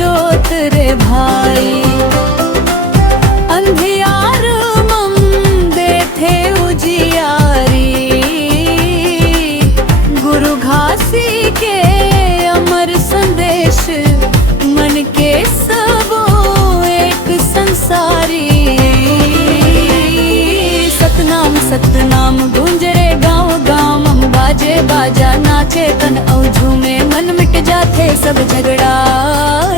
जोत रे भाई। अंधियार मम देथे उजियारी, गुरु घासी के अमर संदेश मन के सबो एक संसारी। सतनाम सतनाम गूंजे रे गाँव गाँव, हम बाजे बाजा नाचे तन औ झूमे, मन मिट जाते सब झगड़ा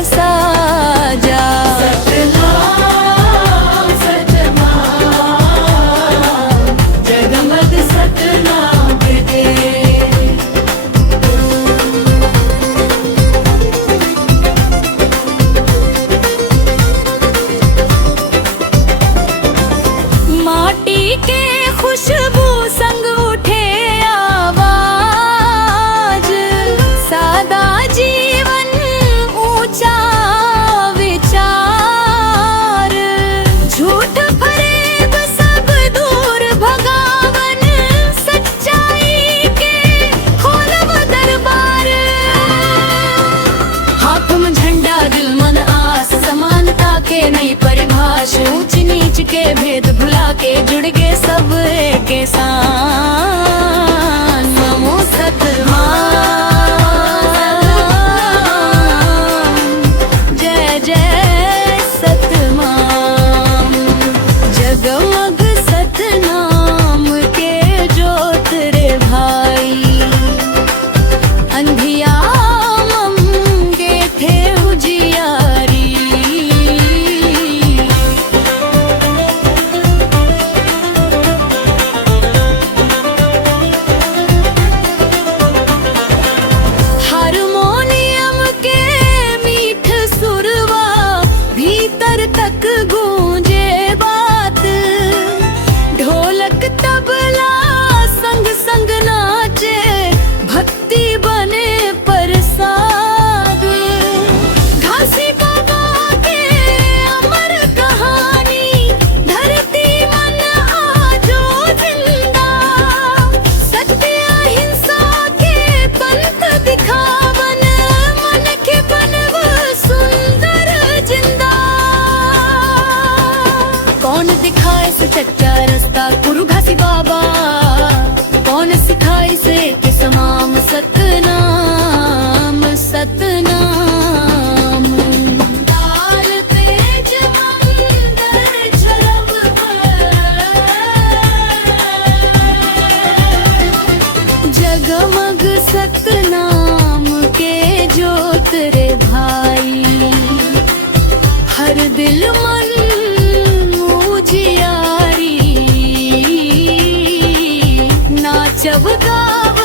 साजा। सतनाम सतनाम जगमग सतनाम दे। माटी के खुशबू संग उठे आवाज, सादा जीवन ऊंचा विचार। झूठ फरेब सब दूर भगावन, सच्चाई के खोलब दरबार। हाथ में झंडा दिल मन आस, समानता के नई परिभाष। ऊंच नीच के भेद भुला के जुड़ गए सब के साथ। नमो सतनाम जय जय सतनाम। जगमग सतनाम के जोत रे भाई। अंधिया मम गे थे उजियारी। हारमोनियम के मीठ सुरवा भीतर तक गूंजे बात। ढोलक तबला संग संग नाचे, भक्ति बने प्रसाद। घासी बाबा के अमर कहानी, धरती मन आजो जिंदा। सत्य अहिंसा के पंथ दिखावन, मन के बनव सुंदर जिंदा। कौन दिखाए से सच्चा रास्ता, गुरु घासी बाबा। कौन सिखाई से कि समाम सतनाम सतनाम। ताल तेज मंदर झरब जगमग सतनाम के जोत रे भाई। हर दिल मन उजियारी, नाचब गाव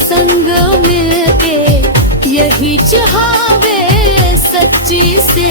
संग मिलके, यही चाहवे सच्ची से